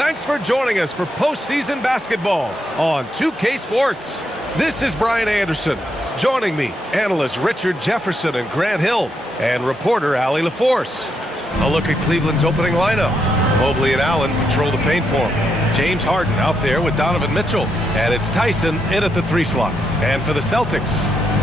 Thanks for joining us for postseason basketball on 2K Sports. This is Brian Anderson. Joining me, analysts Richard Jefferson and Grant Hill, and reporter Allie LaForce. A look at Cleveland's opening lineup. Mobley and Allen control the paint for him. James Harden out there with Donovan Mitchell. And it's Tyson in at the 3 slot. And for the Celtics,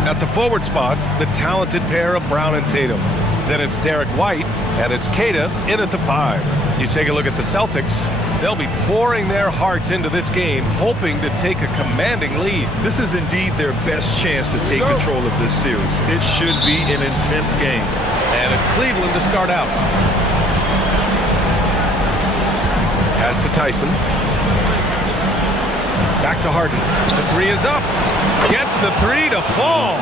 at the forward spots, the talented pair of Brown and Tatum. Then it's Derek White, and it's Queta in at the 5. You take a look at the Celtics. They'll be pouring their hearts into this game, hoping to take a commanding lead. This is indeed their best chance to take control of this series. It should be an intense game. And it's Cleveland to start out. Pass to Tyson. Back to Harden. The 3 is up. Gets the 3 to fall.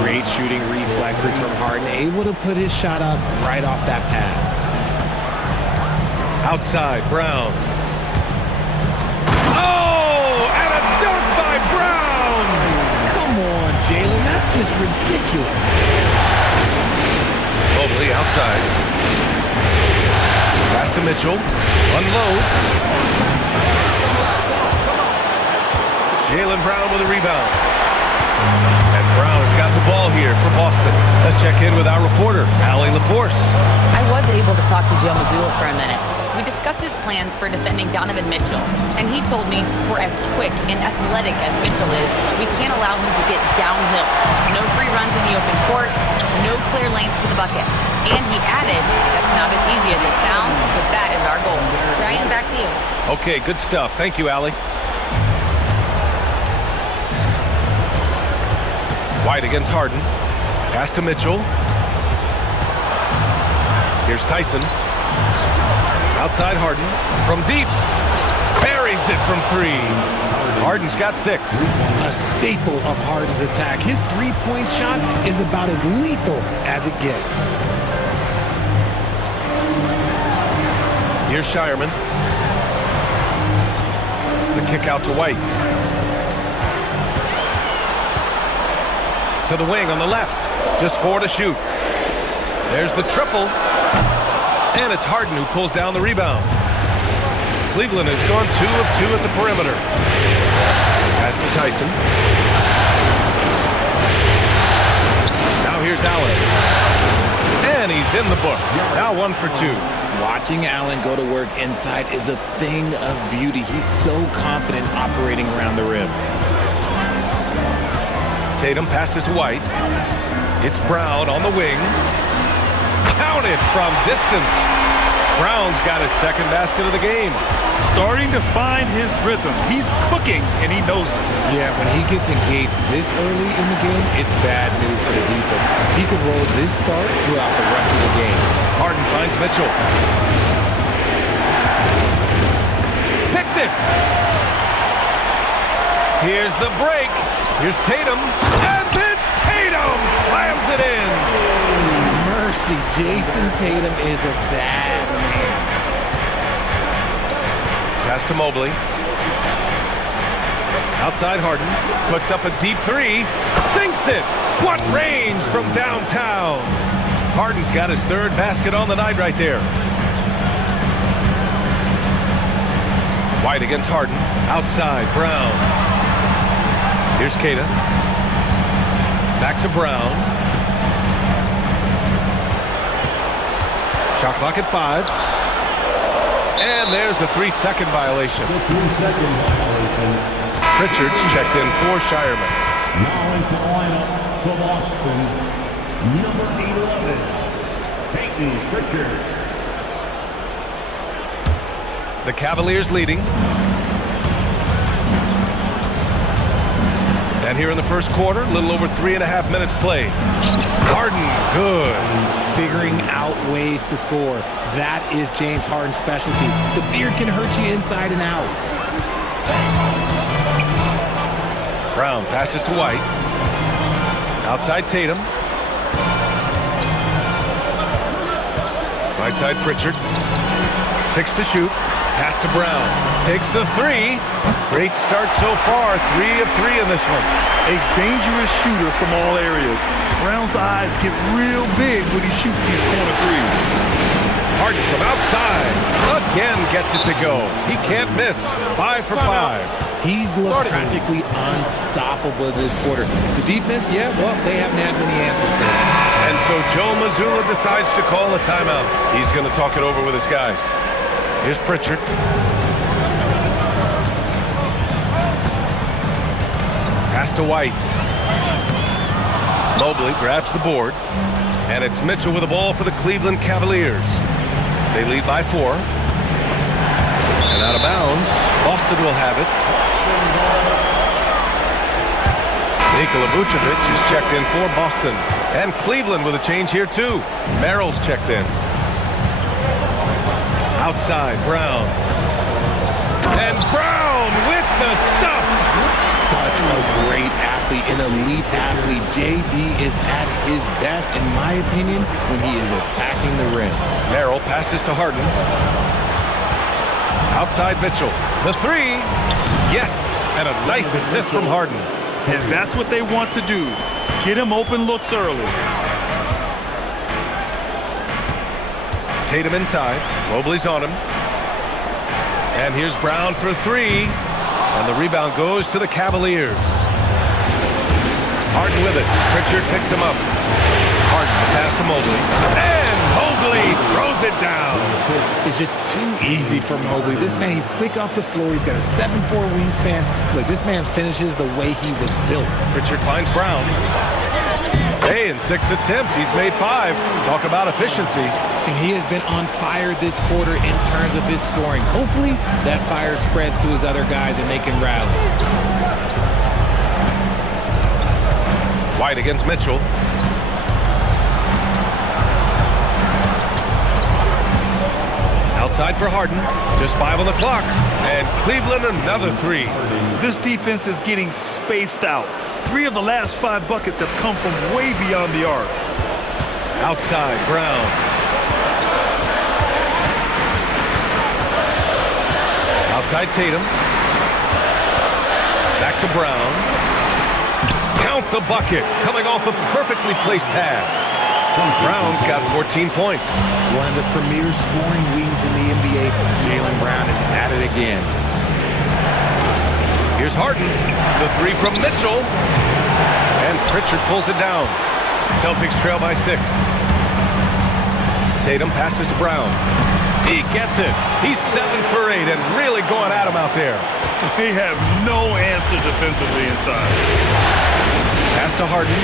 Great shooting reflexes from Harden, able to put his shot up right off that pass. Outside, Brown. Oh, and a dunk by Brown! Come on, Jalen, that's just ridiculous. Mobley outside. Pass to Mitchell. Unloads. Jaylen Brown with a rebound. And Brown has got the ball here for Boston. Let's check in with our reporter, Allie LaForce. I was able to talk to Joe Mazzulla for a minute. We discussed his plans for defending Donovan Mitchell, and he told me for as quick and athletic as Mitchell is, we can't allow him to get downhill. No free runs in the open court, no clear lanes to the bucket. And he added, that's not as easy as it sounds, but that is our goal. Brian, back to you. Okay, good stuff. Thank you, Allie. White against Harden. Pass to Mitchell. Here's Tyson. Outside Harden. From deep. Buries it from 3. Harden's got 6. A staple of Harden's attack. His three-point shot is about as lethal as it gets. Here's Shireman. The kick out to White. To the wing on the left. Just 4 to shoot. There's the triple. And it's Harden who pulls down the rebound. Cleveland has gone 2 of 2 at the perimeter. Pass to Tyson. Now here's Allen. And he's in the books. Now 1 for 2. Watching Allen go to work inside is a thing of beauty. He's so confident operating around the rim. Tatum passes to White. It's Brown on the wing. Counted from distance. Brown's got his second basket of the game. Starting to find his rhythm. He's cooking, and he knows it. Yeah, when he gets engaged this early in the game, it's bad news for the defense. He can roll this start throughout the rest of the game. Harden finds Mitchell. Picked it. Here's the break. Here's Tatum. And then Tatum slams it in. Mercy, Jason Tatum is a bad man. Pass to Mobley. Outside Harden. Puts up a deep 3. Sinks it. What range from downtown. Harden's got his 3rd basket on the night right there. White against Harden. Outside, Brown. Here's Queta. Back to Brown. Shot clock at 5. And there's a 3-second violation. Pritchard's checked in for Shireman. Now into the lineup for Boston, number 11, Peyton Pritchard. The Cavaliers leading. And here in the first quarter, a little over 3.5 minutes played. Harden, good. Figuring out ways to score. That is James Harden's specialty. The beard can hurt you inside and out. Brown passes to White. Outside Tatum. Right side Pritchard. 6 to shoot. Pass to Brown. Takes the 3. Great start so far. 3 of 3 in this one. A dangerous shooter from all areas. Brown's eyes get real big when he shoots these corner 3s. Harden from outside. Again gets it to go. He can't miss. 5 for 5. He's looked practically unstoppable this quarter. The defense, yeah, well, they haven't had many answers for him. And so Joe Mazzulla decides to call a timeout. He's going to talk it over with his guys. Here's Pritchard. Pass to White. Mobley grabs the board. And it's Mitchell with the ball for the Cleveland Cavaliers. They lead by 4. And out of bounds, Boston will have it. Nikola Vucevic is checked in for Boston. And Cleveland with a change here, too. Merrill's checked in. Outside, Brown. And Brown with the stuff. Such a great athlete, an elite athlete. JB is at his best, in my opinion, when he is attacking the rim. Merrill passes to Harden. Outside Mitchell. The 3. Yes, and a nice assist from Harden. And that's what they want to do. Get him open looks early. Tatum inside. Mobley's on him. And here's Brown for 3. And the rebound goes to the Cavaliers. Harden with it. Pritchard picks him up. Harden pass to Mobley. And Mobley throws it down. It's just too easy for Mobley. This man, he's quick off the floor. He's got a 7'4" wingspan. Look, this man finishes the way he was built. Pritchard finds Brown. Hey, in 6 attempts, he's made 5. Talk about efficiency. And he has been on fire this quarter in terms of his scoring. Hopefully, that fire spreads to his other guys and they can rally. White against Mitchell. Outside for Harden. Just 5 on the clock. And Cleveland another 3. This defense is getting spaced out. 3 of the last 5 buckets have come from way beyond the arc. Outside, Brown. Outside Tatum. Back to Brown. Count the bucket. Coming off a perfectly placed pass. Brown's got 14 points. One of the premier scoring wings in the NBA. Jaylen Brown is at it again. Here's Harden. The 3 from Mitchell. And Pritchard pulls it down. Celtics trail by 6. Tatum passes to Brown. He gets it. He's 7 for 8 and really going at him out there. They have no answer defensively inside. Pass to Harden.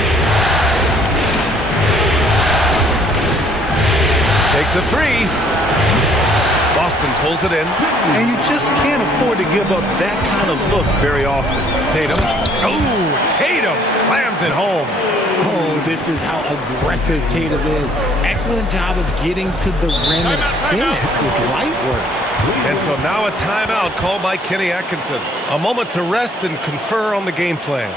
Takes a 3. Boston pulls it in. And you just can't afford to give up that kind of look very often. Tatum. Oh, Tatum slams it home. Oh, this is how aggressive Tatum is. Excellent job of getting to the rim and finish. Just light work. And so now a timeout called by Kenny Atkinson. A moment to rest and confer on the game plan.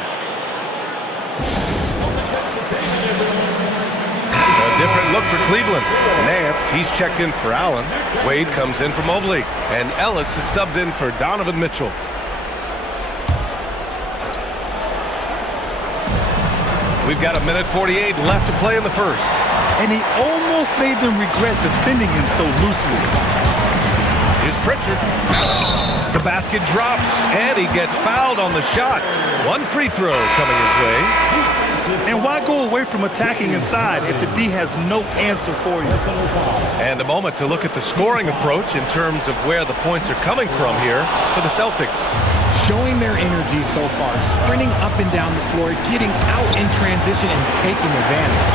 A different look for Cleveland. Nance, he's checked in for Allen. Wade comes in for Mobley. And Ellis is subbed in for Donovan Mitchell. We've got 1:48 left to play in the first. And he almost made them regret defending him so loosely. Here's Pritchard. The basket drops, and he gets fouled on the shot. 1 free throw coming his way. And why go away from attacking inside if the D has no answer for you? And a moment to look at the scoring approach in terms of where the points are coming from here for the Celtics. Showing their energy so far, sprinting up and down the floor, getting out in transition and taking advantage.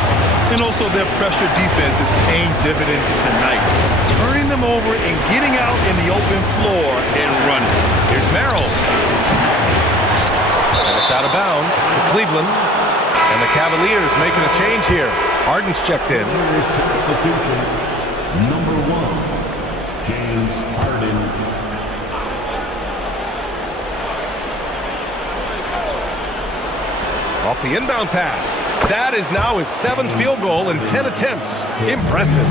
And also their pressure defense is paying dividends tonight. Turning them over and getting out in the open floor and running. Here's Merrill. And it's out of bounds to Cleveland. And the Cavaliers making a change here. Harden's checked in. Substitution, number 1, James Harden. Off the inbound pass. That is now his 7th field goal in 10 attempts. Impressive.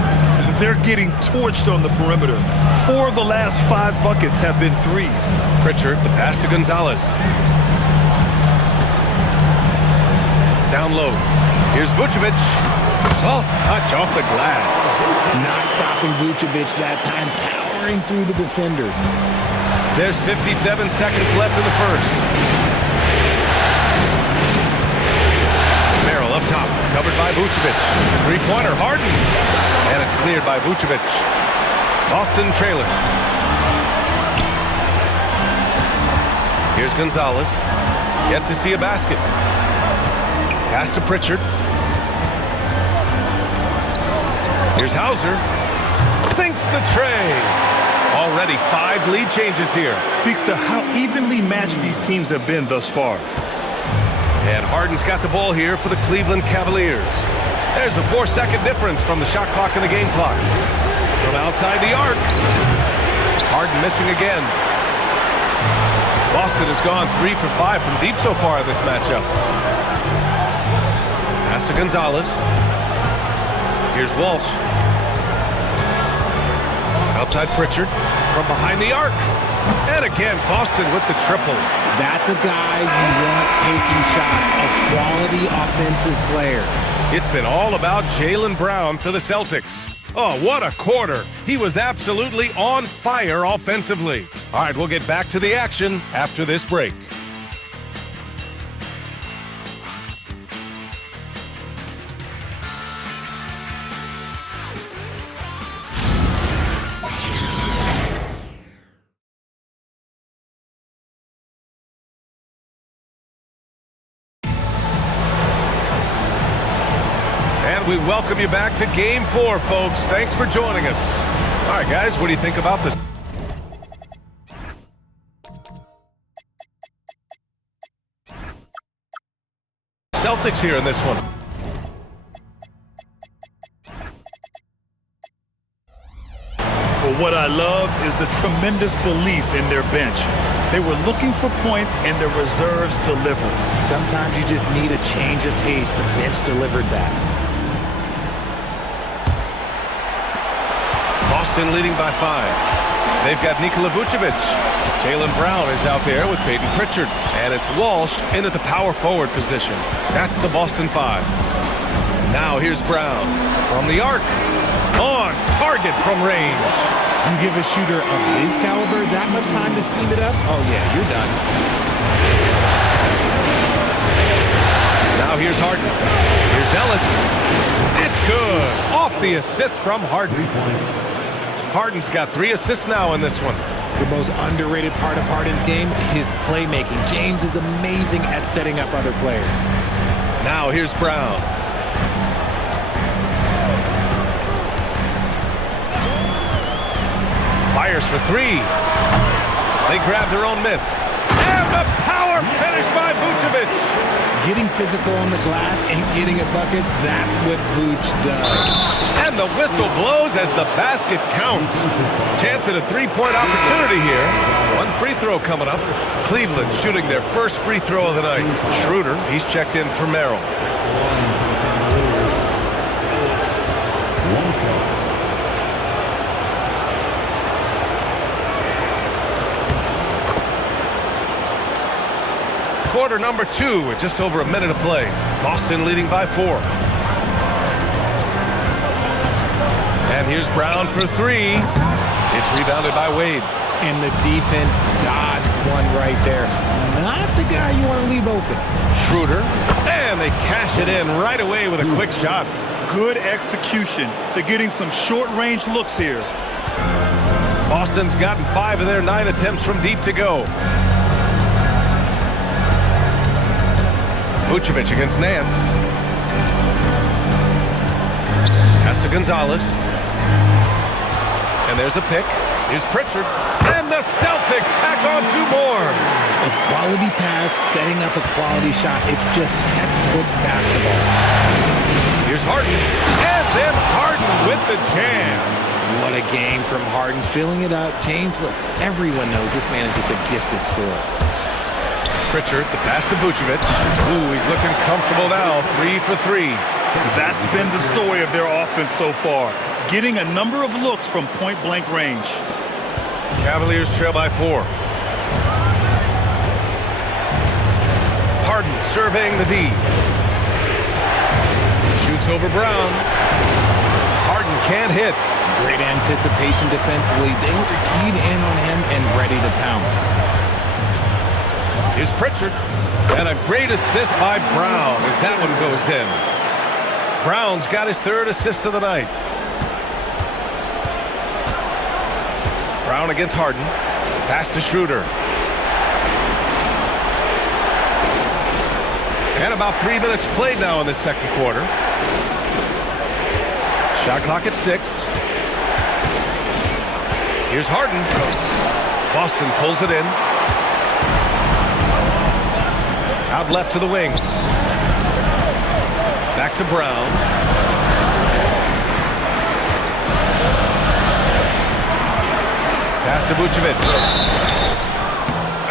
They're getting torched on the perimeter. 4 of the last 5 buckets have been threes. Pritchard, the pass to Gonzalez. Down low. Here's Vucevic. Soft touch off the glass. Not stopping Vucevic that time, powering through the defenders. There's 57 seconds left in the first. Merrill up top, covered by Vucevic. Three-pointer, Harden. And it's cleared by Vucevic. Boston trailing. Here's Gonzalez. Yet to see a basket. Pass to Pritchard. Here's Hauser. Sinks the tray. Already 5 lead changes here. Speaks to how evenly matched these teams have been thus far. And Harden's got the ball here for the Cleveland Cavaliers. There's a 4-second difference from the shot clock and the game clock. From outside the arc. Harden missing again. Boston has gone 3 for 5 from deep so far in this matchup. Pass to Gonzalez. Here's Walsh. Outside Pritchard. From behind the arc. And again, Boston with the triple. That's a guy you want taking shots, a quality offensive player. It's been all about Jaylen Brown for the Celtics. Oh, what a quarter. He was absolutely on fire offensively. All right, we'll get back to the action after this break. We welcome you back to Game 4, folks. Thanks for joining us. All right, guys, what do you think about this? Celtics here in this one. Well, what I love is the tremendous belief in their bench. They were looking for points, and their reserves delivered. Sometimes you just need a change of pace. The bench delivered that. Boston leading by 5. They've got Nikola Vucevic. Jaylen Brown is out there with Peyton Pritchard. And it's Walsh in at the power forward position. That's the Boston 5. Now here's Brown from the arc. On target from range. You give a shooter of his caliber that much time to seam it up? Oh yeah, you're done. Now here's Harden. Here's Ellis. It's good. Off the assist from Harden. 3 points. Harden's got 3 assists now in this one. The most underrated part of Harden's game, his playmaking. James is amazing at setting up other players. Now here's Brown. Fires for 3. They grab their own miss. And the power finish by Vucevic. Getting physical on the glass and getting a bucket, that's what Vuce does. And the whistle blows as the basket counts. Chance at a 3-point opportunity here. 1 free throw coming up. Cleveland shooting their first free throw of the night. Schroeder, he's checked in for Merrill. One shot. Quarter number 2 with just over a minute of play. Boston leading by 4. And here's Brown for 3. It's rebounded by Wade. And the defense dodged one right there. Not the guy you want to leave open. Schroeder. And they cash it in right away with a quick shot. Good execution. They're getting some short-range looks here. Boston's gotten 5 of their 9 attempts from deep to go. Vucevic against Nance. Pass to Gonzalez. And there's a pick. Here's Pritchard. And the Celtics tack on 2 more. A quality pass, setting up a quality shot. It's just textbook basketball. Here's Harden. And then Harden with the jam. What a game from Harden, filling it up. James, look, everyone knows this man is just a gifted scorer. Pritchard, the pass to Vucevic. Ooh, he's looking comfortable now. 3 for 3. That's been the story of their offense so far. Getting a number of looks from point-blank range. Cavaliers trail by 4. Harden surveying the D. Shoots over Brown. Harden can't hit. Great anticipation defensively. They were keyed in on him and ready to pounce. Here's Pritchard. And a great assist by Brown as that one goes in. Brown's got his third assist of the night. Brown against Harden. Pass to Schroeder. And about 3 minutes played now in the second quarter. Shot clock at 6. Here's Harden. Boston pulls it in. Out left to the wing. Back to Brown. Pass to Vucevic.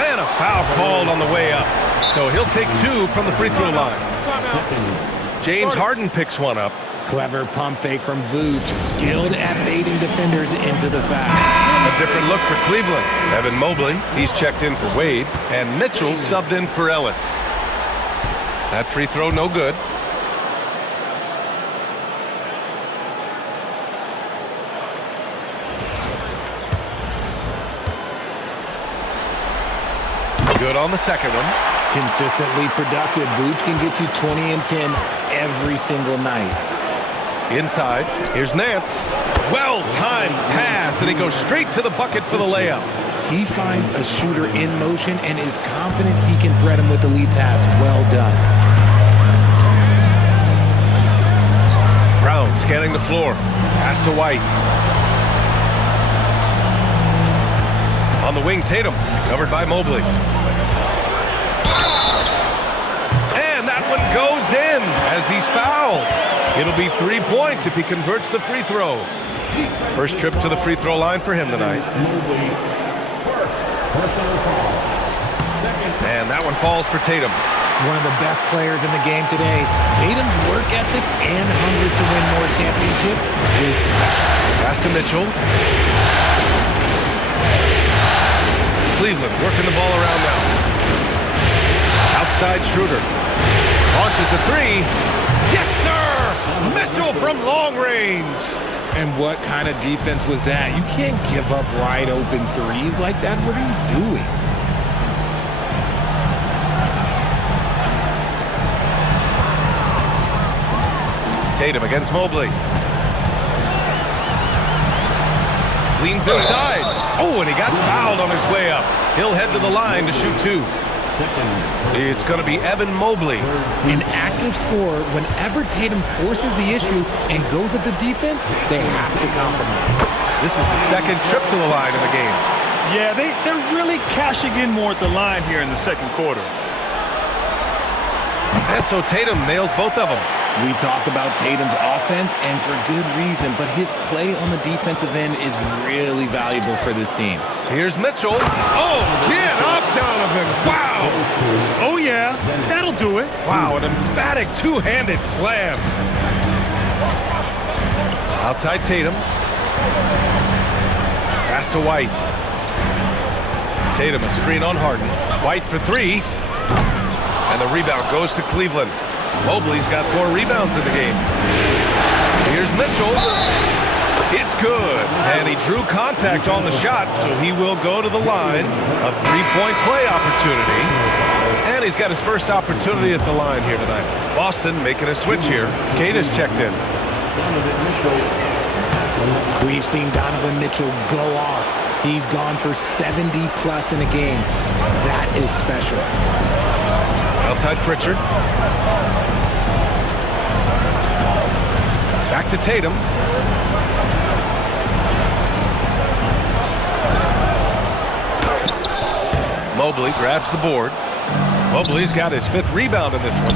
And a foul called on the way up. So he'll take 2 from the free throw line. James Harden picks one up. Clever pump fake from Vooch. Skilled at baiting defenders into the foul. A different look for Cleveland. Evan Mobley, he's checked in for Wade. And Mitchell subbed in for Ellis. That free throw, no good. Good on the second one. Consistently productive. Vooch can get you 20 and 10 every single night. Inside, here's Nance. Well-timed pass, and he goes straight to the bucket for the layup. He finds a shooter in motion and is confident he can thread him with the lead pass. Well done. Brown scanning the floor. Pass to White. On the wing, Tatum, covered by Mobley. And that one goes in as he's fouled. It'll be 3 points if he converts the free throw. First trip to the free throw line for him tonight. And that one falls for Tatum. One of the best players in the game today. Tatum's work ethic and hunger to win more championship is special. Pass to Mitchell. Cleveland working the ball around now. Outside Schroeder. Launches a 3. Yes, sir! Mitchell from long range. And what kind of defense was that? You can't give up wide open threes like that. What are you doing? Tatum against Mobley. Leans inside. Oh, and he got fouled on his way up. He'll head to the line to shoot 2. It's going to be Evan Mobley. An active scorer, whenever Tatum forces the issue and goes at the defense, they have to compromise. This is the second trip to the line in the game. Yeah, they're really cashing in more at the line here in the second quarter. And so Tatum nails both of them. We talk about Tatum's offense, and for good reason, but his play on the defensive end is really valuable for this team. Here's Mitchell. Oh, get up, Donovan. Wow. Oh, yeah, that'll do it. Wow, an emphatic two-handed slam. Outside Tatum. Pass to White. Tatum a screen on Harden. White for 3. And the rebound goes to Cleveland. Mobley's got 4 rebounds in the game. Here's Mitchell. It's good. And he drew contact on the shot, so he will go to the line. A 3-point play opportunity. And he's got his first opportunity at the line here tonight. Boston making a switch here. Kate has checked in. We've seen Donovan Mitchell go off. He's gone for 70+ in a game. That is special. Outside Pritchard. Back to Tatum. Mobley grabs the board. Mobley's got his 5th rebound in this one.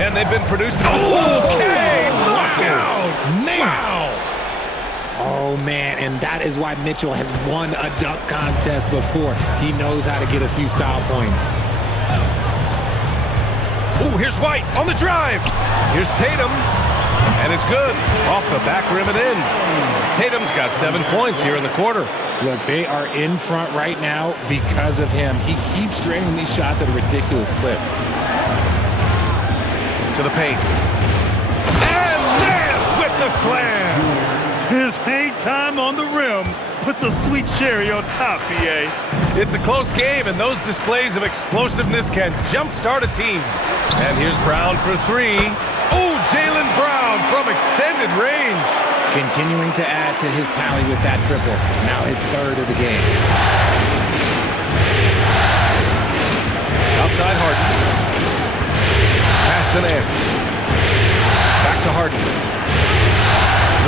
And they've been producing. Okay! Knockout! Wow! Oh, man, and that is why Mitchell has won a dunk contest before. He knows how to get a few style points. Ooh, here's White on the drive. Here's Tatum. And it's good. Off the back rim and in. Tatum's got 7 points here in the quarter. Look, they are in front right now because of him. He keeps draining these shots at a ridiculous clip. To the paint. the slam. His hang time on the rim puts a sweet cherry on top, BA. It's a close game, and those displays of explosiveness can jumpstart a team. And here's Brown for three. Oh, Jaylen Brown from extended range. Continuing to add to his tally with that triple. Now his third of the game. Outside Harden. Pass to Nance. Back to Harden.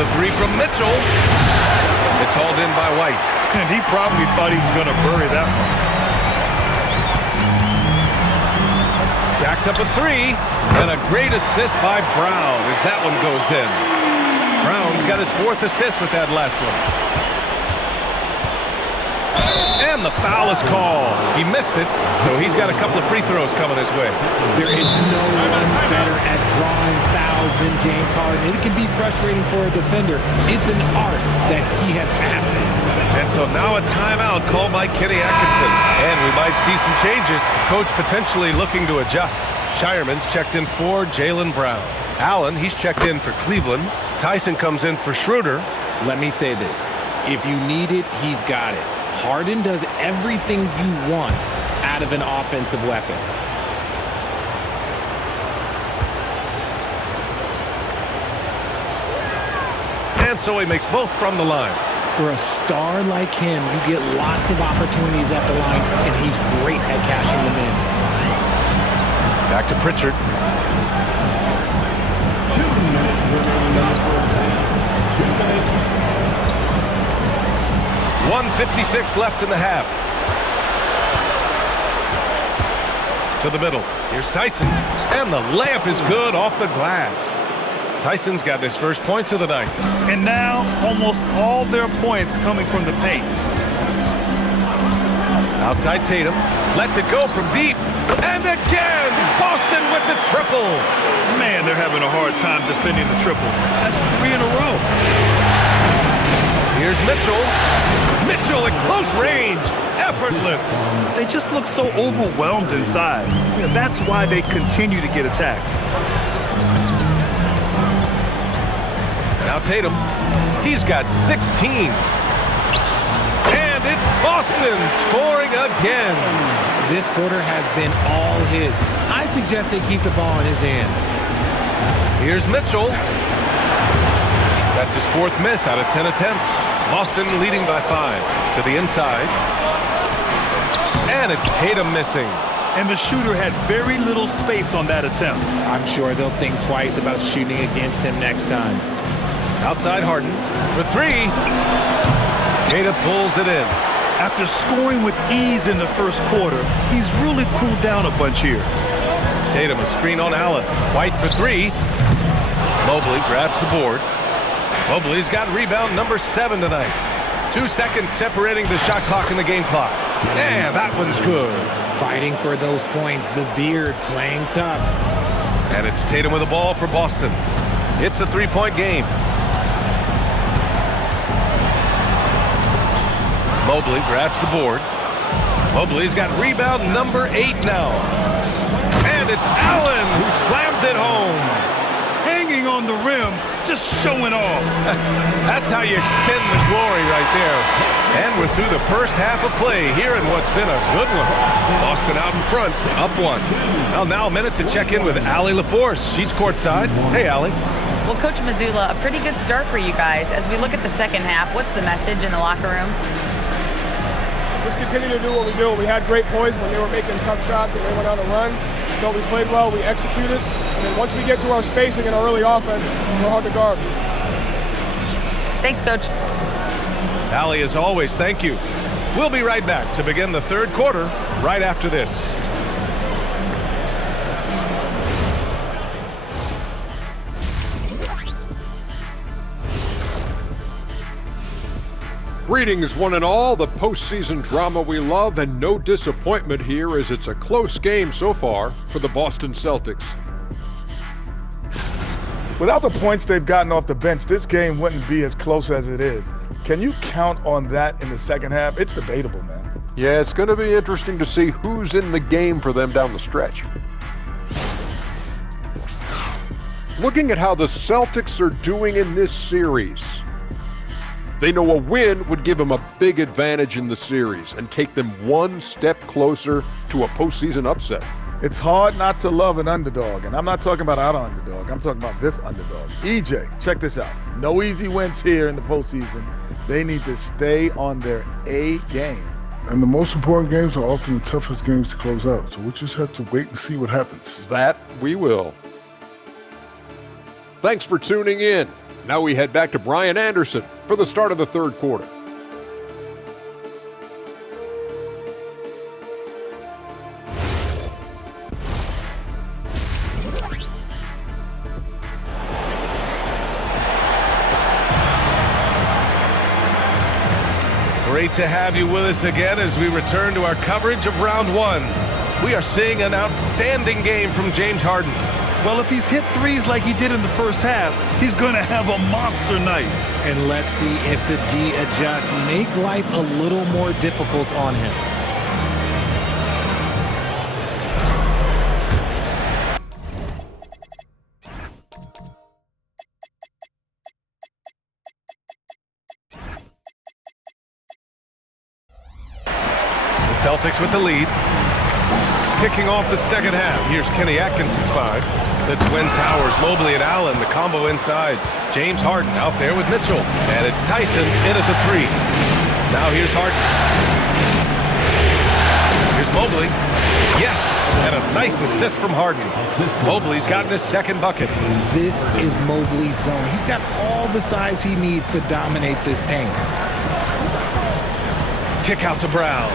The three from Mitchell. It's hauled in by White. And he probably thought he was going to bury that one. Jacks up a three. And a great assist by Brown as that one goes in. Brown's got his fourth assist with that last one. And the foul is called. He missed it, so he's got a couple of free throws coming his way. There is no one better at drawing fouls than James Harden. It can be frustrating for a defender. It's an art that he has mastered. And so now a timeout called by Kenny Atkinson. And we might see some changes. Coach potentially looking to adjust. Shireman's checked in for Jaylen Brown. Allen, he's checked in for Cleveland. Tyson comes in for Schroeder. Let me say this. If you need it, he's got it. Harden does everything you want out of an offensive weapon. And so he makes both from the line. For a star like him, you get lots of opportunities at the line, and he's great at cashing them in. Back to Pritchard. 2 minutes remaining in the first half. 2 minutes. 1:56 left in the half. To the middle. Here's Tyson. And the layup is good off the glass. Tyson's got his first points of the night. And now, almost all their points coming from the paint. Outside Tatum. Lets it go from deep. And again, Boston with the triple. Man, they're having a hard time defending the triple. That's 3 in a row. Here's Mitchell. Mitchell at close range. Effortless. They just look so overwhelmed inside. You know, that's why they continue to get attacked. Now Tatum. He's got 16. And it's Boston scoring again. This quarter has been all his. I suggest they keep the ball in his hands. Here's Mitchell. That's his fourth miss out of 10 attempts. Boston leading by 5 to the inside. And it's Tatum missing. And the shooter had very little space on that attempt. I'm sure they'll think twice about shooting against him next time. Outside Harden for three. Tatum pulls it in. After scoring with ease in the first quarter, he's really cooled down a bunch here. Tatum a screen on Allen. White for three. Mobley grabs the board. Mobley's got rebound number 7 tonight. 2 seconds separating the shot clock and the game clock. And that one's good. Fighting for those points, the beard playing tough. And it's Tatum with the ball for Boston. It's a 3-point game. Mobley grabs the board. Mobley's got rebound number 8 now. And it's Allen who slams it home. Hanging on the rim, just showing off. That's how you extend the glory right there. And we're through the first half of play here in what's been a good one. Boston out in front, up 1. Well, now a minute to check in with Allie LaForce. She's courtside. Hey, Allie. Well, Coach Mazzulla, a pretty good start for you guys. As we look at the second half, what's the message in the locker room? Just continue to do what we do. We had great poise when they were making tough shots and they went on a run. But we played well, we executed. And then once we get to our spacing and our early offense, we're hard to guard. Thanks, Coach. Allie, as always, thank you. We'll be right back to begin the third quarter right after this. Greetings, one and all. The postseason drama we love, and no disappointment here as it's a close game so far for the Boston Celtics. Without the points they've gotten off the bench, this game wouldn't be as close as it is. Can you count on that in the second half? It's debatable, man. Yeah, it's going to be interesting to see who's in the game for them down the stretch. Looking at how the Celtics are doing in this series, they know a win would give them a big advantage in the series and take them one step closer to a postseason upset. It's hard not to love an underdog, and I'm not talking about our underdog. I'm talking about this underdog. EJ, check this out. No easy wins here in the postseason. They need to stay on their A game. And the most important games are often the toughest games to close out. So we just have to wait and see what happens. That we will. Thanks for tuning in. Now we head back to Brian Anderson for the start of the third quarter. Great to have you with us again as we return to our coverage of round one. We are seeing an outstanding game from James Harden. Well, if he's hit threes like he did in the first half, he's going to have a monster night. And let's see if the D adjusts, make life a little more difficult on him. The Celtics with the lead. Kicking off the second half. Here's Kenny Atkinson's 5. That's Twin Towers, Mobley and Allen, the combo inside. James Harden out there with Mitchell. And it's Tyson in at the 3. Now here's Harden. Here's Mobley. Yes, and a nice assist from Harden. Mobley's gotten his second bucket. This is Mobley's zone. He's got all the size he needs to dominate this paint. Kick out to Brown.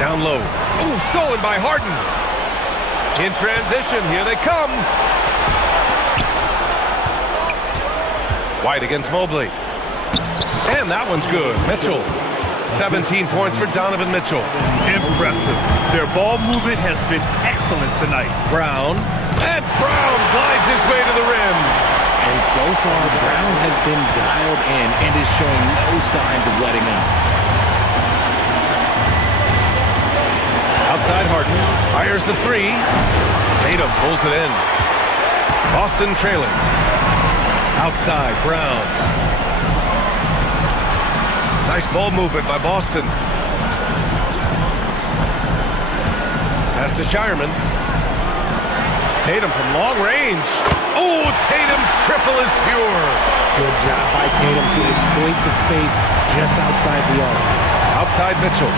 Down low. Oh, stolen by Harden. In transition, here they come. White against Mobley. And that one's good. Mitchell. 17 points for Donovan Mitchell. Impressive. Their ball movement has been excellent tonight. Brown. And Brown glides his way to the rim. And so far, Brown has been dialed in and is showing no signs of letting up. Outside Harden, fires the 3. Tatum pulls it in. Boston trailing. Outside, Brown. Nice ball movement by Boston. Pass to Shireman. Tatum from long range. Oh, Tatum's triple is pure. Good job by Tatum to exploit the space just outside the arc. Outside Mitchell.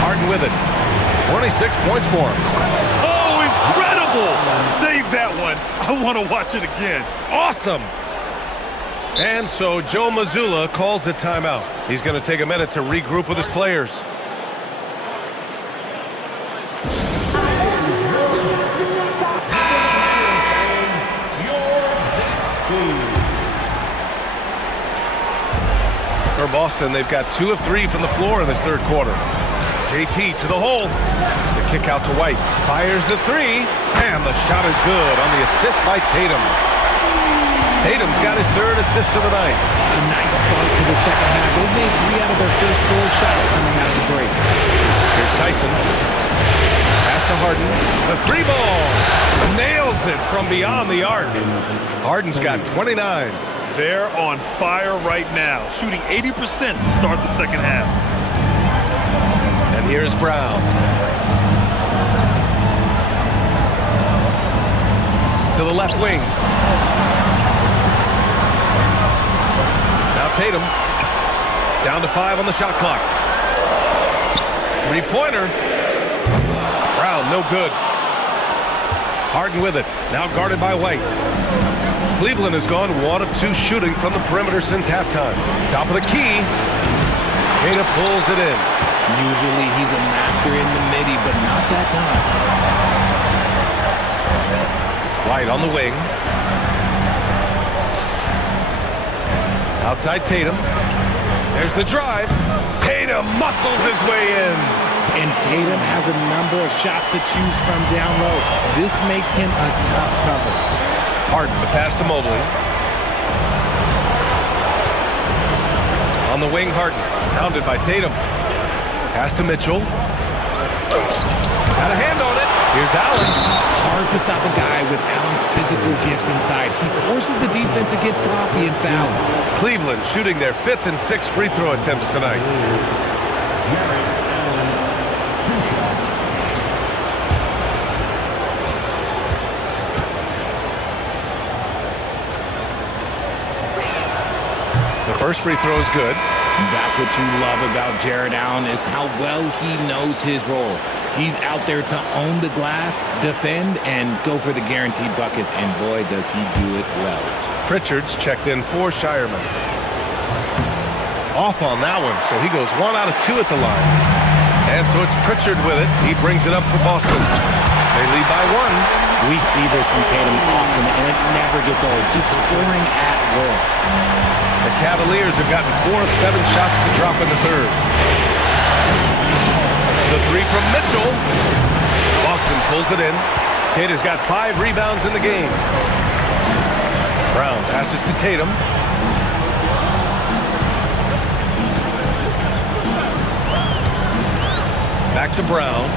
Harden with it. 26 points for him. Oh, incredible! Save that one. I want to watch it again. Awesome! And so Joe Mazzulla calls the timeout. He's going to take a minute to regroup with his players. For Boston, they've got 2 of 3 from the floor in this third quarter. JT to the hole. The kick out to White. Fires the 3. And the shot is good on the assist by Tatum. Tatum's got his 3rd assist of the night. A nice start to the second half. They've made 3 out of their first 4 shots coming out of the break. Here's Tyson. Pass to Harden. The 3 ball. Nails it from beyond the arc. Harden's got 29. They're on fire right now, shooting 80% to start the second half. And here's Brown. To the left wing. Now Tatum. Down to 5 on the shot clock. 3-pointer. Brown, no good. Harden with it. Now guarded by White. Cleveland has gone 1 of 2 shooting from the perimeter since halftime. Top of the key. Tatum pulls it in. Usually he's a master in the midi, but not that time. White on the wing. Outside Tatum. There's the drive. Tatum muscles his way in. And Tatum has a number of shots to choose from down low. This makes him a tough cover. Harden, the pass to Mobley. On the wing, Harden. Pounded by Tatum. Pass to Mitchell. Got a hand on it. Here's Allen. Hard to stop a guy with Allen's physical gifts inside. He forces the defense to get sloppy and foul. Cleveland shooting their 5th and 6th free throw attempts tonight. The first free throw is good. That's what you love about Jared Allen is how well he knows his role. He's out there to own the glass, defend, and go for the guaranteed buckets, and boy, does he do it well. Pritchard's checked in for Shireman. Off on that one, so he goes 1 out of 2 at the line. And so it's Pritchard with it. He brings it up for Boston. They lead by 1. We see this from Tatum often, and it never gets old. Just scoring at will. The Cavaliers have gotten 4 of 7 shots to drop in the third. The 3 from Mitchell. Boston pulls it in. Tatum's got 5 rebounds in the game. Brown passes to Tatum. Back to Brown.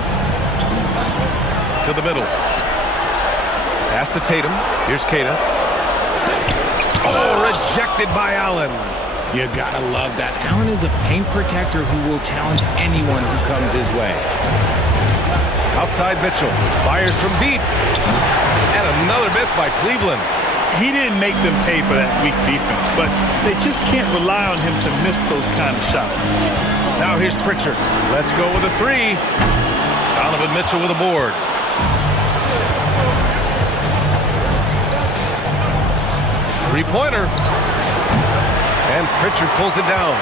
To the middle. Pass to Tatum. Here's Kata. Oh, rejected by Allen. You gotta love that. Allen is a paint protector who will challenge anyone who comes his way. Outside Mitchell. Fires from deep. And another miss by Cleveland. He didn't make them pay for that weak defense, but they just can't rely on him to miss those kind of shots. Now here's Pritchard. Let's go with a 3. Donovan Mitchell with a board. Three-pointer. And Pritchard pulls it down.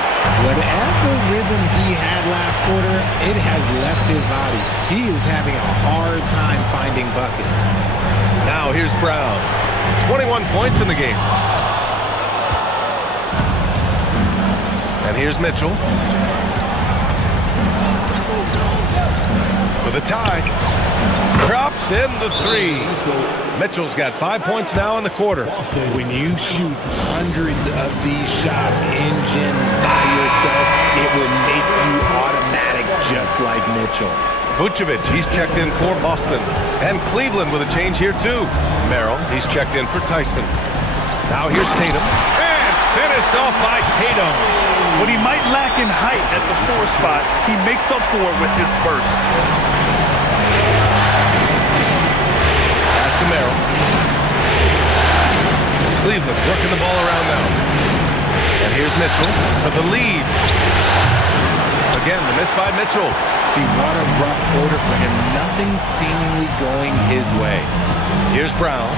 Whatever rhythm he had last quarter, it has left his body. He is having a hard time finding buckets. Now here's Brown. 21 points in the game. And here's Mitchell. For the tie. Drops in the 3. Mitchell's got 5 points now in the quarter. When you shoot hundreds of these shots in gyms by yourself, it will make you automatic just like Mitchell. Vucevic, he's checked in for Boston. And Cleveland with a change here too. Merrill, he's checked in for Tyson. Now here's Tatum. And finished off by Tatum. What he might lack in height at the 4 spot, he makes up for it with his burst. To Merrill. Cleveland working the ball around now. And here's Mitchell for the lead. Again, the miss by Mitchell. See, what a rough quarter for him. Nothing seemingly going his way. Here's Brown.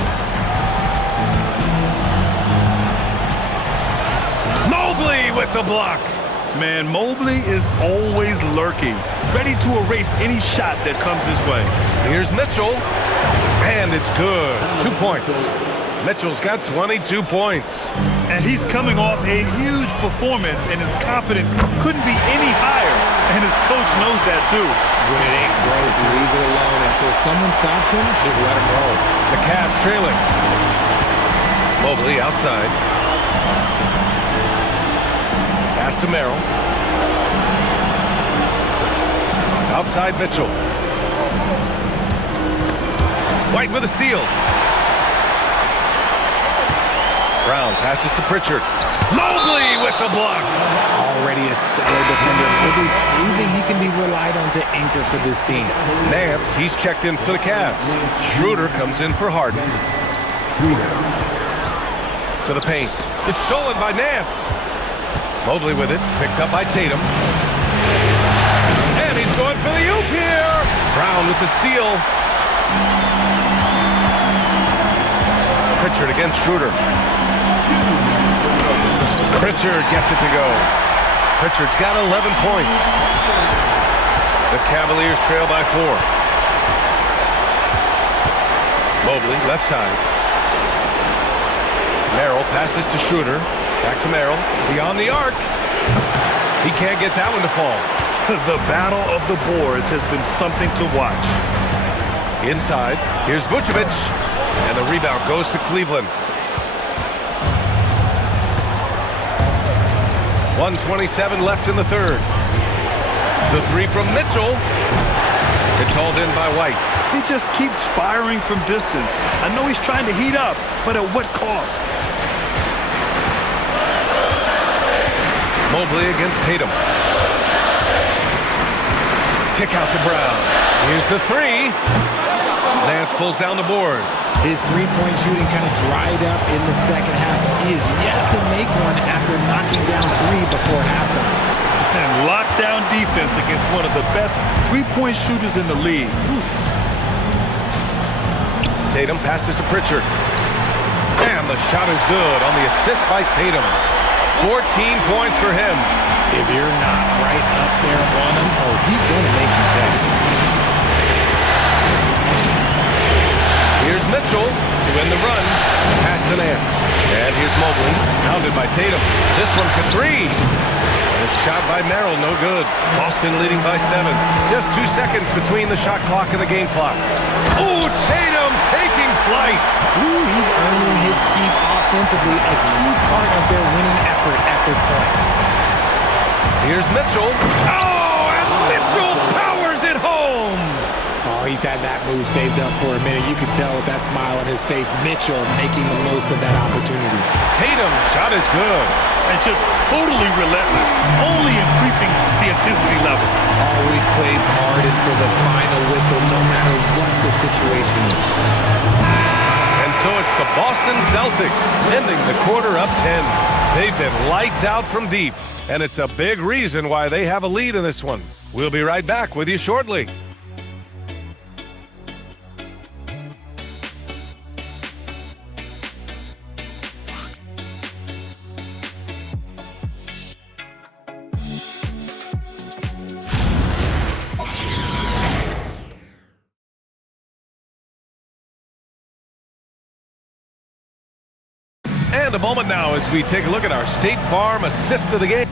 Mobley with the block. Man, Mobley is always lurking, ready to erase any shot that comes his way. Here's Mitchell. And it's good. 2 points. Mitchell's got 22 points. And he's coming off a huge performance, and his confidence couldn't be any higher. And his coach knows that too. When it ain't broke, leave it alone until someone stops him. Just let him roll. The Cavs trailing. Mobley outside. Pass to Merrill. Outside Mitchell. White with a steal. Brown passes to Pritchard. Mobley with the block. Already a stellar defender, really proving he can be relied on to anchor for this team. Nance, he's checked in for the Cavs. Schroeder comes in for Harden. To the paint. It's stolen by Nance. Mobley with it, picked up by Tatum. And he's going for the oop here. Brown with the steal. Pritchard against Schroeder. Pritchard gets it to go. Pritchard's got 11 points. The Cavaliers trail by 4. Mobley, left side. Merrill passes to Schroeder. Back to Merrill. Beyond the arc. He can't get that one to fall. The battle of the boards has been something to watch. Inside. Here's Vucevic. And the rebound goes to Cleveland. 1:27 left in the third. The 3 from Mitchell. It's hauled in by White. He just keeps firing from distance. I know he's trying to heat up, but at what cost? Mobley against Tatum. Kick out to Brown. Here's the three. Nance pulls down the board. His three-point shooting kind of dried up in the second half. He is yet to make one after knocking down three before halftime. And lockdown defense against one of the best three-point shooters in the league. Tatum passes to Pritchard. And the shot is good on the assist by Tatum. 14 points for him. If you're not right up there on him, oh, he's going to make you pay. Here's Mitchell to win the run. Pass to Nance. And here's Mobley, pounded by Tatum. This one for three. A shot by Merrill, no good. Boston leading by 7. Just 2 seconds between the shot clock and the game clock. Oh, Tatum taking flight. Ooh, he's earning his keep offensively, a key part of their winning effort at this point. Here's Mitchell. Oh, and Mitchell powers it home. Oh, he's had that move saved up for a minute. You can tell with that smile on his face, Mitchell making the most of that opportunity. Tatum's shot is good. And just totally relentless, only increasing the intensity level. Always plays hard until the final whistle, no matter what the situation is. And so it's the Boston Celtics ending the quarter up 10. They've been lights out from deep, and it's a big reason why they have a lead in this one. We'll be right back with you shortly. And a moment now as we take a look at our State Farm assist of the game.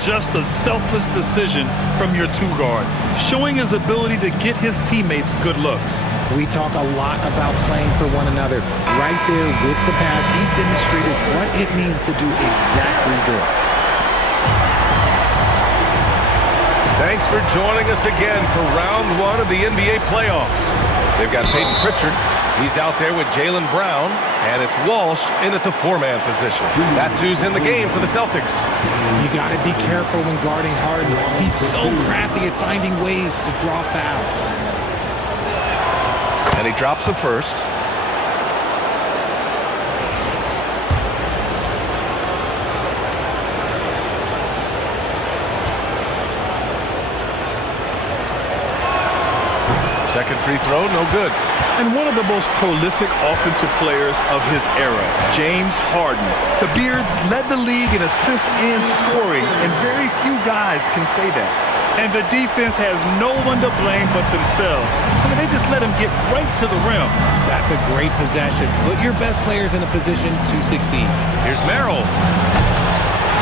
Just a selfless decision from your two-guard, showing his ability to get his teammates good looks. We talk a lot about playing for one another. Right there with the pass, he's demonstrated what it means to do exactly this. Thanks for joining us again for round 1 of the NBA playoffs. They've got Peyton Pritchard. He's out there with Jaylen Brown, and it's Walsh in at the 4-man position. That's who's in the game for the Celtics. You got to be careful when guarding Harden. He's so crafty at finding ways to draw fouls. And he drops the first. Second free throw, no good. And one of the most prolific offensive players of his era, James Harden. The Beards led the league in assists and scoring, and very few guys can say that. And the defense has no one to blame but themselves. I mean, they just let him get right to the rim. That's a great possession. Put your best players in a position to succeed. Here's Merrill.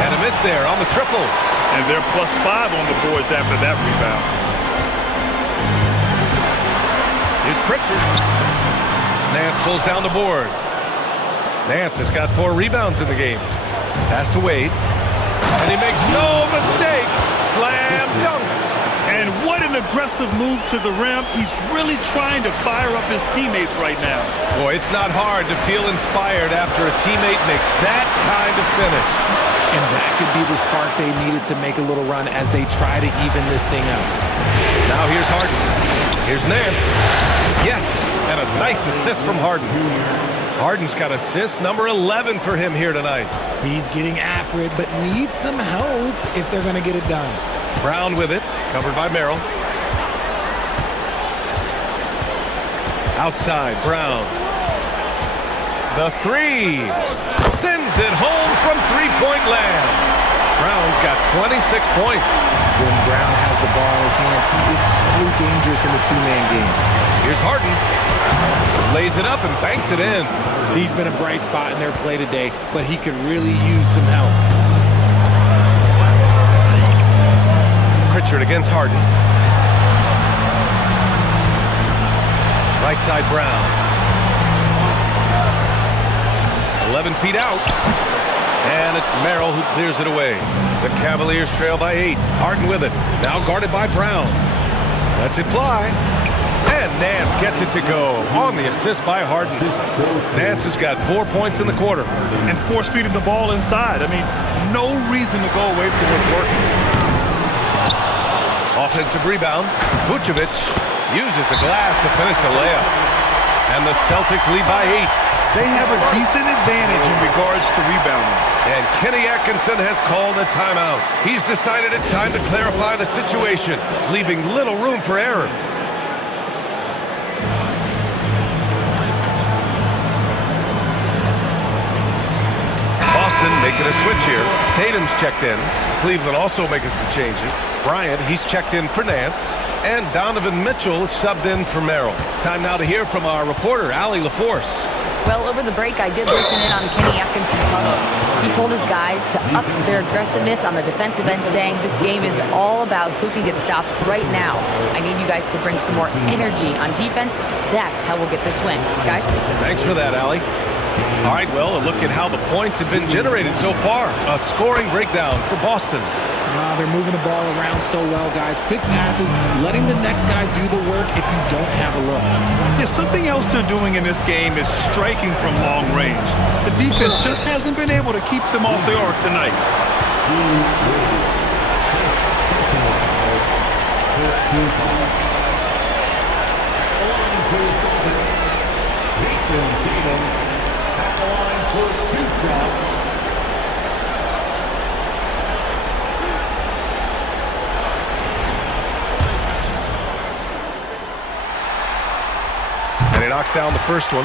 And a miss there on the triple. And they're +5 on the boards after that rebound. Here's Pritchard. Nance pulls down the board. Nance has got 4 rebounds in the game. Pass to Wade. And he makes no mistake. Slam dunk. And what an aggressive move to the rim. He's really trying to fire up his teammates right now. Boy, it's not hard to feel inspired after a teammate makes that kind of finish. And that could be the spark they needed to make a little run as they try to even this thing up. Now here's Harden. Here's Nance. Yes, and a nice assist from Harden. Harden's got assist number 11 for him here tonight. He's getting after it, but needs some help if they're going to get it done. Brown with it, covered by Merrill. Outside, Brown. The three. Sends it home from three-point land. Brown's got 26 points. When Brown has the ball in his hands, he is so dangerous in the two-man game. Here's Harden. Lays it up and banks it in. He's been a bright spot in their play today, but he could really use some help. Pritchard against Harden. Right side, Brown. 11 feet out. And it's Merrill who clears it away. The Cavaliers trail by 8. Harden with it. Now guarded by Brown. Lets it fly. And Nance gets it to go on the assist by Harden. Nance has got 4 points in the quarter. And force-feeding the ball inside. I mean, no reason to go away from what's working. Offensive rebound. Vucevic uses the glass to finish the layup. And the Celtics lead by 8. They have a decent advantage in regards to rebounding. And Kenny Atkinson has called a timeout. He's decided it's time to clarify the situation, leaving little room for error. Boston making a switch here. Tatum's checked in. Cleveland also making some changes. Bryant, he's checked in for Nance. And Donovan Mitchell is subbed in for Merrill. Time now to hear from our reporter, Allie LaForce. Well, over the break, I did listen in on Kenny Atkinson's huddle. He told his guys to up their aggressiveness on the defensive end, saying this game is all about who can get stops right now. I need you guys to bring some more energy on defense. That's how we'll get this win. Guys? Thanks for that, Allie. All right, well, a look at how the points have been generated so far. A scoring breakdown for Boston. They're moving the ball around so well, guys. Quick passes, letting the next guy do the work if you don't have a look. Yeah, something else they're doing in this game is striking from long range. The defense just hasn't been able to keep them off the arc tonight. And he knocks down the first one.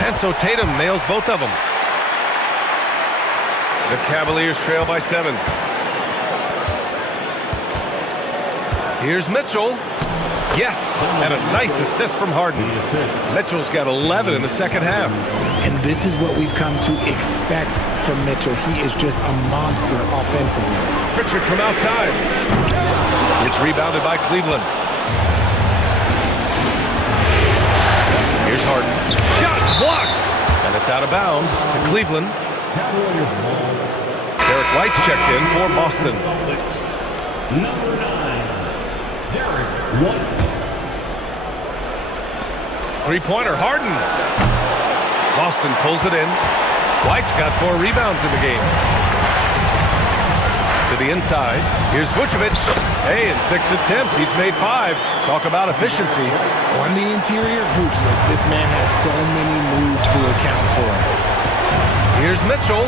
And so Tatum nails both of them. The Cavaliers trail by 7. Here's Mitchell. Yes, and a nice assist from Harden. Mitchell's got 11 in the second half. And this is what we've come to expect from Mitchell. He is just a monster offensively. Pritchard from outside. It's rebounded by Cleveland. Here's Harden. Shot blocked! And it's out of bounds to Cleveland. Derek White checked in for Boston. Number 9, Derek White. Three-pointer, Harden. Boston pulls it in. White's got 4 rebounds in the game. To the inside. Here's Vucevic. Hey, in 6 attempts, he's made 5. Talk about efficiency. On the interior, Vooch, this man has so many moves to account for. Here's Mitchell.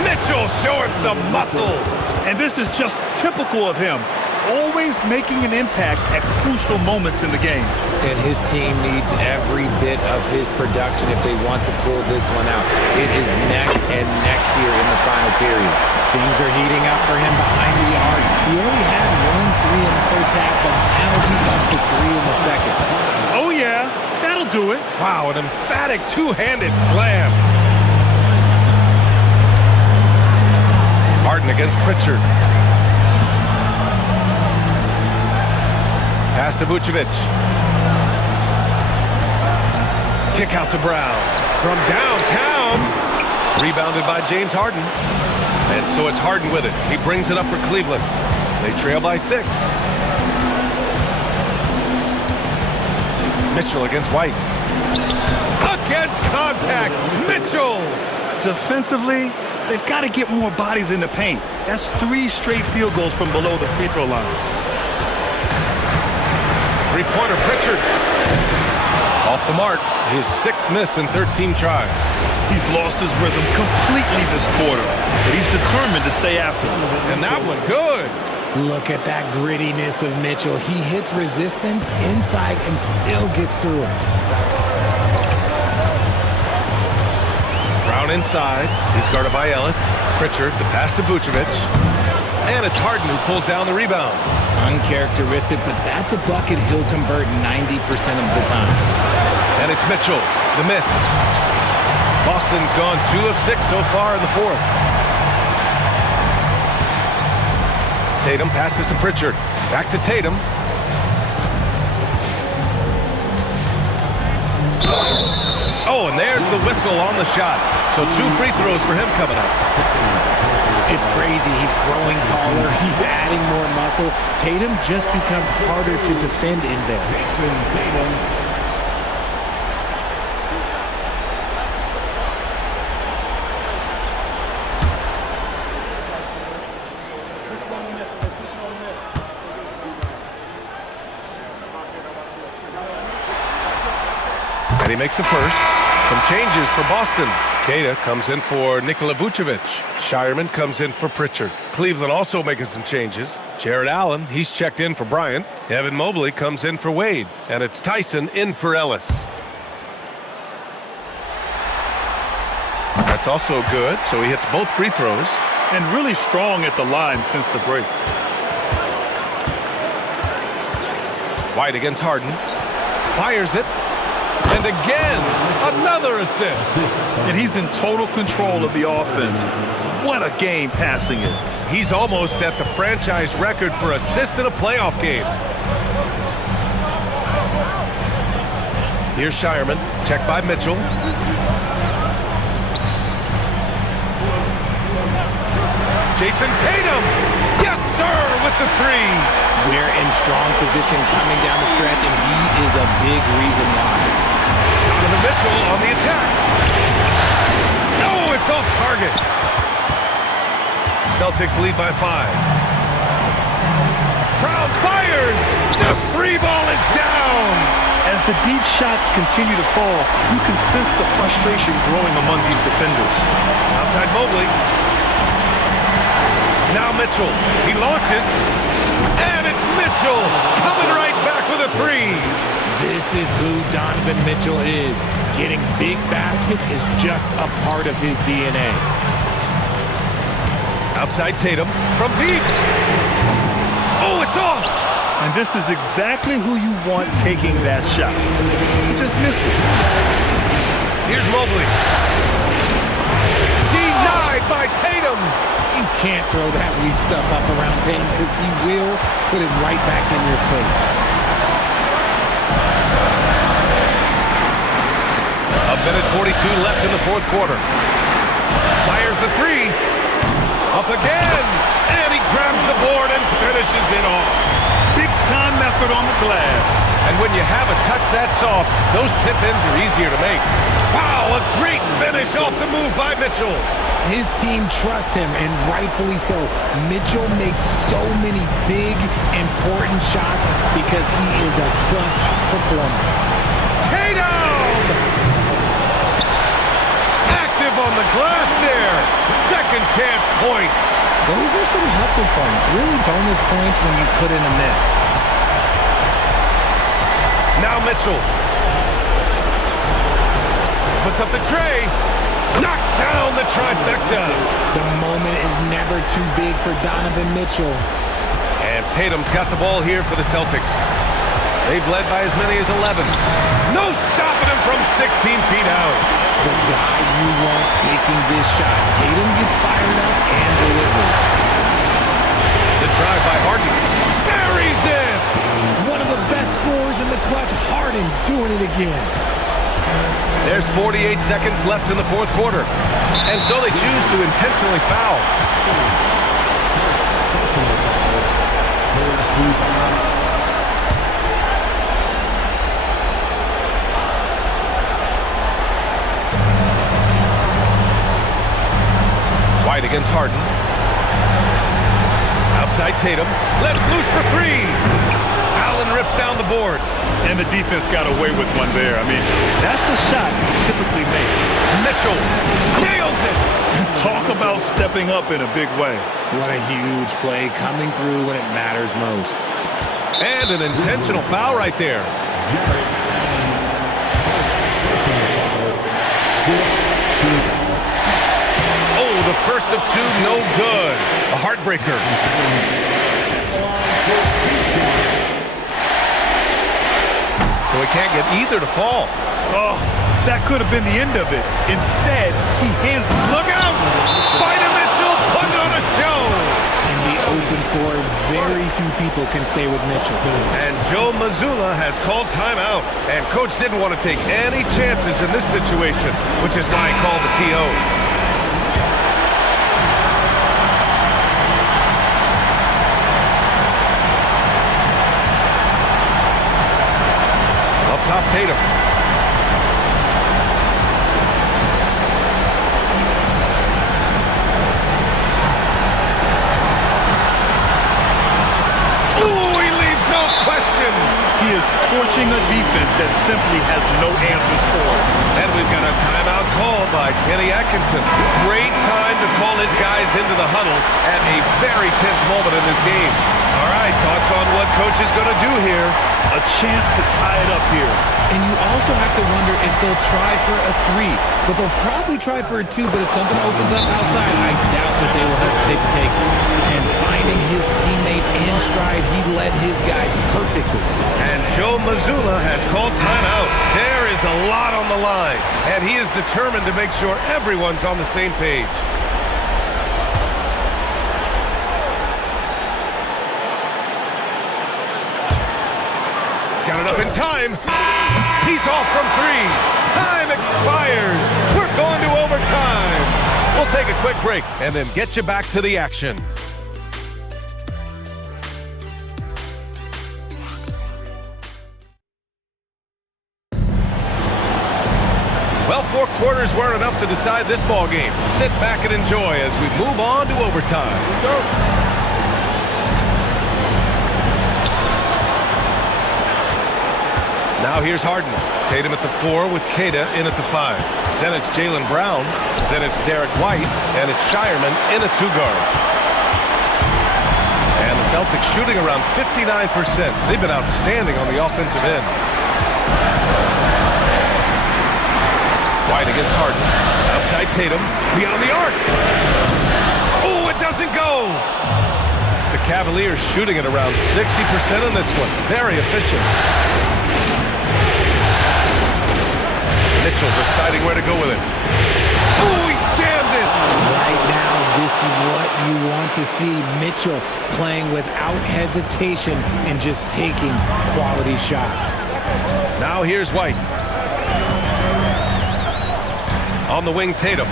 Mitchell showing some muscle. And this is just typical of him. Always making an impact at crucial moments in the game. And his team needs every bit of his production if they want to pull this one out. It is neck and neck here in the final period. Things are heating up for him behind the arc. He only had 1 3 in the first half, but now he's up to 3 in the second. Oh, yeah. That'll do it. Wow, an emphatic two-handed slam. Harden against Pritchard. Pass to Vucevic. Kick out to Brown. From downtown. Rebounded by James Harden. And so it's Harden with it. He brings it up for Cleveland. They trail by 6. Mitchell against White. Against contact. Mitchell. Defensively, they've got to get more bodies in the paint. That's 3 straight field goals from below the free throw line. Three-pointer, Pritchard. Off the mark. His 6th miss in 13 tries. He's lost his rhythm completely this quarter, but he's determined to stay after him. And that one good. Look at that grittiness of Mitchell. He hits resistance inside and still gets through it. Brown inside. He's guarded by Ellis. Pritchard, the pass to Vucevic. And it's Harden who pulls down the rebound. Uncharacteristic, but that's a bucket he'll convert 90% of the time. And it's Mitchell, the miss. Boston's gone 2 of 6 so far in the fourth. Tatum passes to Pritchard. Back to Tatum. Oh, and there's the whistle on the shot. So 2 free throws for him coming up. It's crazy. He's growing taller. He's adding more muscle. Tatum just becomes harder to defend in there. And he makes a first. Some changes for Boston. Queta comes in for Nikola Vucevic. Shireman comes in for Pritchard. Cleveland also making some changes. Jared Allen, he's checked in for Bryant. Evan Mobley comes in for Wade. And it's Tyson in for Ellis. That's also good, so he hits both free throws. And really strong at the line since the break. White against Harden. Fires it. And again, another assist. And he's in total control of the offense. What a game passing it. He's almost at the franchise record for assists in a playoff game. Here's Shireman, checked by Mitchell. Jason Tatum, yes sir, with the 3. They're in strong position coming down the stretch, and he is a big reason why. Donovan Mitchell on the attack. No, it's off target. Celtics lead by 5. Brown fires. The free ball is down. As the deep shots continue to fall, you can sense the frustration growing among these defenders. Outside Mobley. Now Mitchell. He launches. And it's Mitchell coming right back with a 3. This is who Donovan Mitchell is. Getting big baskets is just a part of his DNA. Outside Tatum from deep. Oh, it's off. And this is exactly who you want taking that shot. He just missed it. Here's Mobley. Denied by Tatum. You can't throw that weak stuff up around Tatum because he will put it right back in your face. A minute 42 left in the 4th quarter. Fires the 3. Up again. And he grabs the board and finishes it off. Big time effort on the glass. And when you have a touch that soft, those tip-ins are easier to make. Wow, a great finish off the move by Mitchell. His team trusts him, and rightfully so. Mitchell makes so many big, important shots because he is a clutch performer. Tatum! Active on the glass there. Second chance points. Those are some hustle points, really bonus points when you put in a miss. Now Mitchell. Puts up the tray. Knocks down the trifecta. The moment is never too big for Donovan Mitchell. And Tatum's got the ball here for the Celtics. They've led by as many as 11. No stopping him from 16 feet out. The guy you want taking this shot. Tatum gets fired up and delivers. The drive by Harden. Buries it! One of the best scorers in the clutch. Harden doing it again. There's 48 seconds left in the 4th quarter. And so they choose to intentionally foul. White against Harden. Outside Tatum. Lets loose for 3. Allen rips down the board. And the defense got away with one there. I mean, that's a shot he typically makes. Mitchell nails it. Talk about stepping up in a big way. What a huge play coming through when it matters most. And an intentional foul right there. Oh, the first of 2, no good. A heartbreaker. So he can't get either to fall. Oh, that could have been the end of it. Instead, he hands the... Look out! Spider Mitchell putting on a show! And the open floor few people can stay with Mitchell. And Joe Mazzulla has called timeout. And coach didn't want to take any chances in this situation, which is why he called the TO. Up top, Tatum. He is torching a defense that simply has no answers for it. And we've got a timeout called by Kenny Atkinson. Great time to call his guys into the huddle at a very tense moment in this game. All right, thoughts on what coach is going to do here? A chance to tie it up here. And you also have to wonder if they'll try for a 3. But they'll probably try for a 2. But if something opens up outside, I doubt that they will hesitate to take it. And finding his teammate in stride, he led his guys perfectly. And Joe Mazzulla has called timeout. There is a lot on the line. And he is determined to make sure everyone's on the same page. Got it up in time. He's off from 3. Time expires. We're going to overtime. We'll take a quick break and then get you back to the action. Well, 4 quarters weren't enough to decide this ball game. Sit back and enjoy as we move on to overtime. Now here's Harden. Tatum at the 4 with Queta in at the 5. Then it's Jaylen Brown. Then it's Derek White. And it's Shireman in a 2-guard. And the Celtics shooting around 59%. They've been outstanding on the offensive end. White against Harden. Outside Tatum. Beyond the arc. Oh, it doesn't go. The Cavaliers shooting at around 60% in this one. Very efficient. Mitchell deciding where to go with it. Oh, he jammed it! Right now, this is what you want to see. Mitchell playing without hesitation and just taking quality shots. Now here's White. On the wing, Tatum.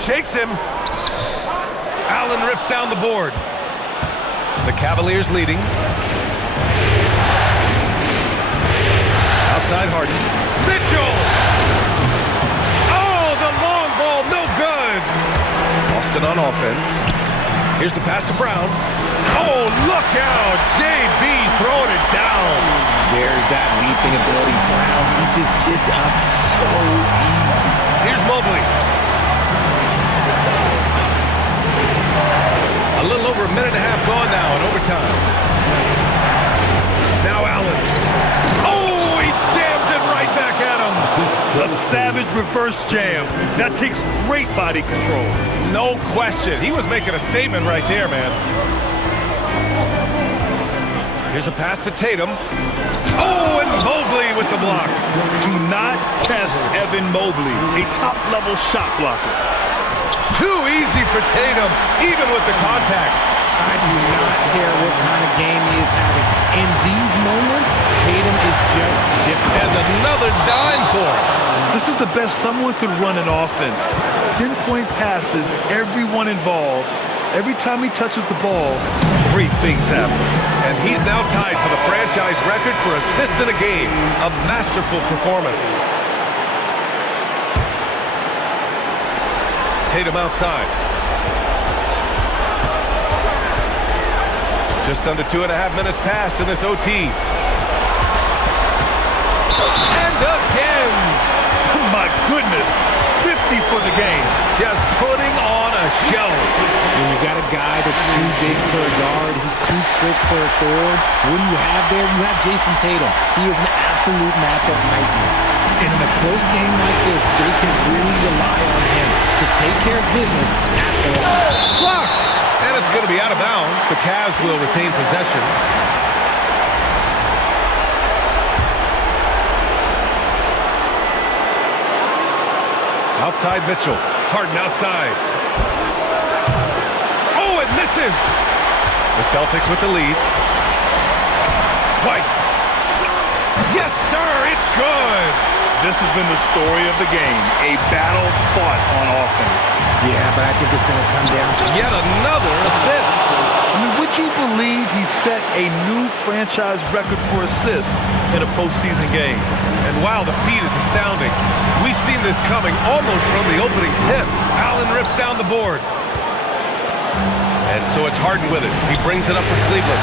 Shakes him. Allen rips down the board. The Cavaliers leading. Outside Harden. Mitchell! Oh, the long ball, no good! Boston on offense. Here's the pass to Brown. Oh, look out! JB throwing it down. There's that leaping ability. Brown, he just gets up so easy. Here's Mobley. A little over a minute and a half gone now in overtime. Now Allen. Oh, he jams it right back at him. A savage reverse jam. That takes great body control. No question. He was making a statement right there, man. Here's a pass to Tatum. Oh, and Mobley with the block. Do not test Evan Mobley, a top-level shot blocker. Too easy for Tatum, even with the contact. I do not care what kind of game he is having. In these moments, Tatum is just different. And another dime for him. This is the best someone could run an offense. Pinpoint passes, everyone involved. Every time he touches the ball, great things happen. And he's now tied for the franchise record for assists in a game. A masterful performance. Tatum outside. Just under 2.5 minutes passed in this OT. And again! My goodness, 50 for the game. Just putting on a show. When you got a guy that's too big for a guard, he's too quick for a forward, what do you have there? You have Jason Tatum. He is an absolute matchup nightmare. And in a close game like this, they can really rely on him to take care of business at the line. Blocked! And it's going to be out of bounds. The Cavs will retain possession. Outside Mitchell. Harden outside. Oh, it misses. The Celtics with the lead. White. Yes, sir, it's good. This has been the story of the game, a battle fought on offense. Yeah, but I think it's going to come down to Yet another assist. I mean, would you believe he set a new franchise record for assists in a postseason game? And wow, the feed is astounding. We've seen this coming almost from the opening tip. Allen rips down the board. And so it's Harden with it. He brings it up for Cleveland.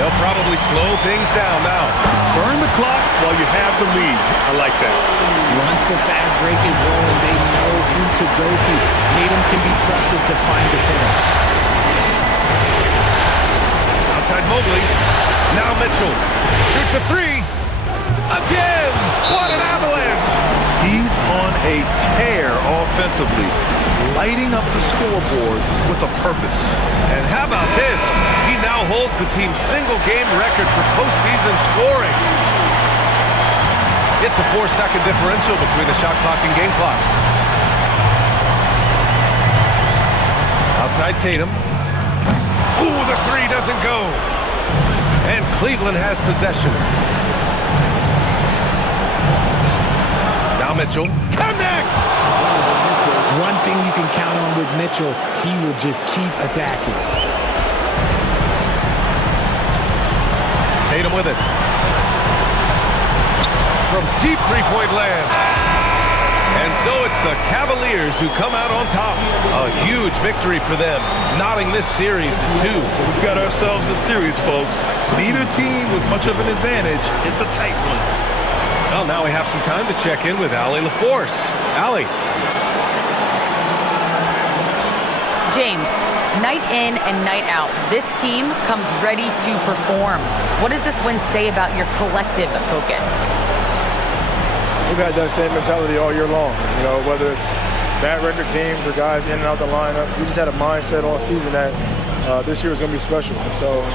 They'll probably slow things down now. Burn the clock while you have the lead. I like that. once the fast break is rolling, they know who to go to. Tatum can be trusted to find the finish. Outside Mobley. Now Mitchell. Shoots a three. Again! What an avalanche! He's on a tear offensively, lighting up the scoreboard with a purpose. And how about this? He now holds the team's single-game record for postseason scoring. It's a 4-second differential between the shot clock and game clock. Outside Tatum. Ooh, the three doesn't go. And Cleveland has possession. Now Mitchell connects! One thing you can count on with Mitchell, he will just keep attacking. Tatum with it. From deep three-point land. And so it's the Cavaliers who come out on top. A huge victory for them, knotting this series to 2. We've got ourselves a series, folks. Neither team with much of an advantage. It's a tight one. Well, now we have some time to check in with Allie LaForce. Allie. James, night in and night out, this team comes ready to perform. What does this win say about your collective focus? We've had that same mentality all year long. You know, whether it's bad record teams or guys in and out the lineups, we just had a mindset all season that this year is going to be special. And so